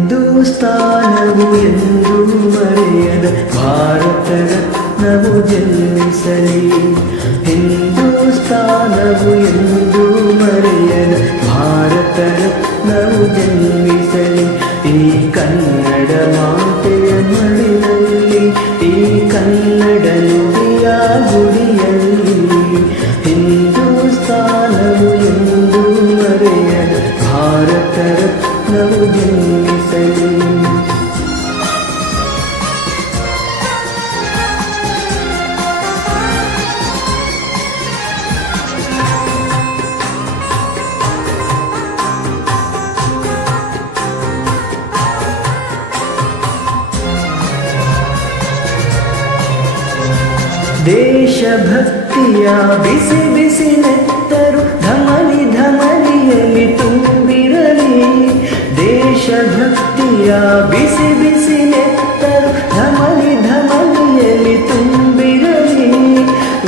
ಹಿಂದೂಸ್ತಾನವು ಎಂದು ಮರೆಯದ ಭಾರತ ರತ್ನವು ಜನ್ಮಿಸಲಿ. ಹಿಂದೂಸ್ತಾನವು ಎಂದು ಮರೆಯದ ಭಾರತ ರತ್ನವು ಜನ್ಮಿಸಲಿ. ಈ ಕನ್ನಡ ಮಾತೆಯ ಮಡಿಲಲ್ಲಿ, ಈ ಕನ್ನಡ ನುಡಿಯ ಗುಡಿಯಲ್ಲಿ. ಹಿಂದೂಸ್ತಾನವು ಎಂದು ಮರೆಯದ ಭಾರತ ರತ್ನವು ಜನ್ಮಿಸಲಿ. ದೇಶಭಕ್ತಿಯ ಬಿಸಿ ಬಿಸಿ ನೆತ್ತರು ಧಮನಿ ಧಮನಿಯಲ್ಲಿ ತುಂಬಿರಲಿ. ದೇಶಭಕ್ತಿಯ ಬಿಸಿ ಬಿಸಿ ನೆತ್ತರು ಧಮನಿ ಧಮನಿಯಲ್ಲಿ ತುಂಬಿರಲಿ.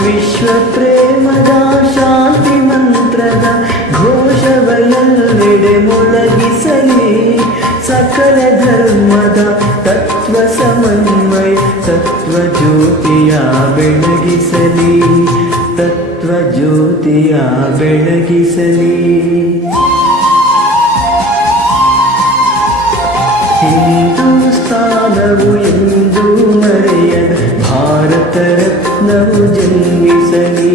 ವಿಶ್ವ ಪ್ರೇಮದ ಶಾಂತಿ ಮಂತ್ರದ ಘೋಷವಯಲ್ಲೆಡೆ ಮೊಳಗಿಸಲಿ. ಸಕಲ ಧರ್ಮದ ತತ್ವ ಸಮನ್ವಯ ತತ್ವ ಜ್ಯೋತಿಯ ಬೆಳಗಿಸಲಿ. ತತ್ವ ಜ್ಯೋತಿಯ ಬೆಳಗಿಸಲಿ. ಹಿಂದೂಸ್ತಾನವು ಎಂದು ಮರೆಯದ ಭಾರತ ರತ್ನವು ಜನ್ಮಿಸಲಿ.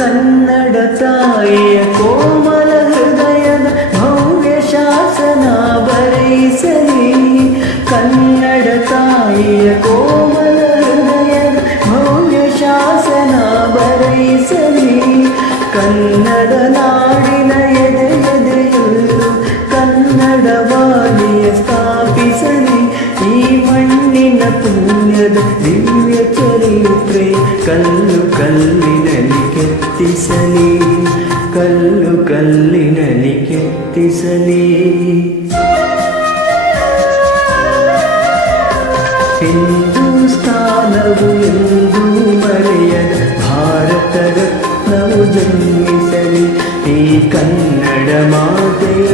ಕನ್ನಡ ತಾಯಿಯ ಕೋಮಲ ಹೃದಯದ ಭವ್ಯ ಶಾಸನ ಬರೆಯಿಸಲಿ. ಕನ್ನಡ ತಾಯಿಯ ಕೋಮಲ ಹೃದಯದ ಭವ್ಯ ಶಾಸನ ಬರೆಯಿಸಲಿ. ಕನ್ನಡ ನಾಡಿನ ಎದೆ ಎದೆಯಲ್ಲೂ ಕನ್ನಡ ವಾಣಿಯ ಸ್ಥಾಪಿಸಲಿ. ಈ ಮಣ್ಣಿನ ಪುಣ್ಯದ ದಿವ್ಯ ಚರಿತ್ರೆ ಕಲ್ಲು ಕಲ್ಲಿನಲ್ಲಿ ಕೆತ್ತಿಸಲಿ. ಕಲ್ಲು ಕಲ್ಲಿನಲ್ಲಿ ಕೆತ್ತಿಸಲಿ. ಹಿಂದೂಸ್ತಾನವು ಎಂದು ಮರೆಯದ ಭಾರತ ರತ್ನವು ಜನ್ಮಿಸಲಿ. ಈ ಕನ್ನಡ ಮಾತೆಯ